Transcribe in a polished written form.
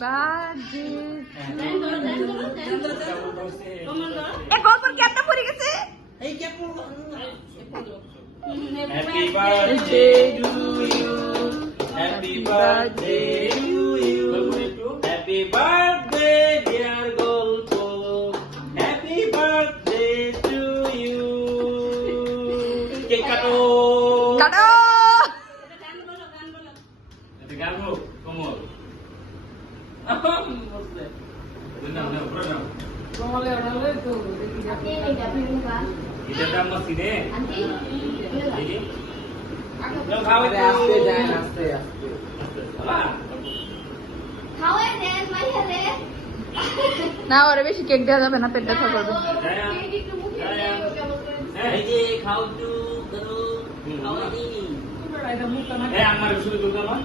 birthday এ গল্পের ক্যাপটা পড়ে গেছে happy birthday to you happy birthday to you happy birthday dear গল্প happy birthday to you cake কাটো কাটো এটা গান হোক কোমল বসলে নাও নাও পুরো নাও কমলে ওড়ালে তো এটা দাম মস্তি রে আন্টি দিদি নাও খাও আরে আস্তে যায় আস্তে আস্তে বাবা খাওয়াই দেন মাইয়া রে না ওরে বেশি কেক দেওয়া যাবে না পেট ব্যথা করবে এই যে খাও একটু করো খাওয়া দি এটা মুখটা না এই আমার শুরু করতে না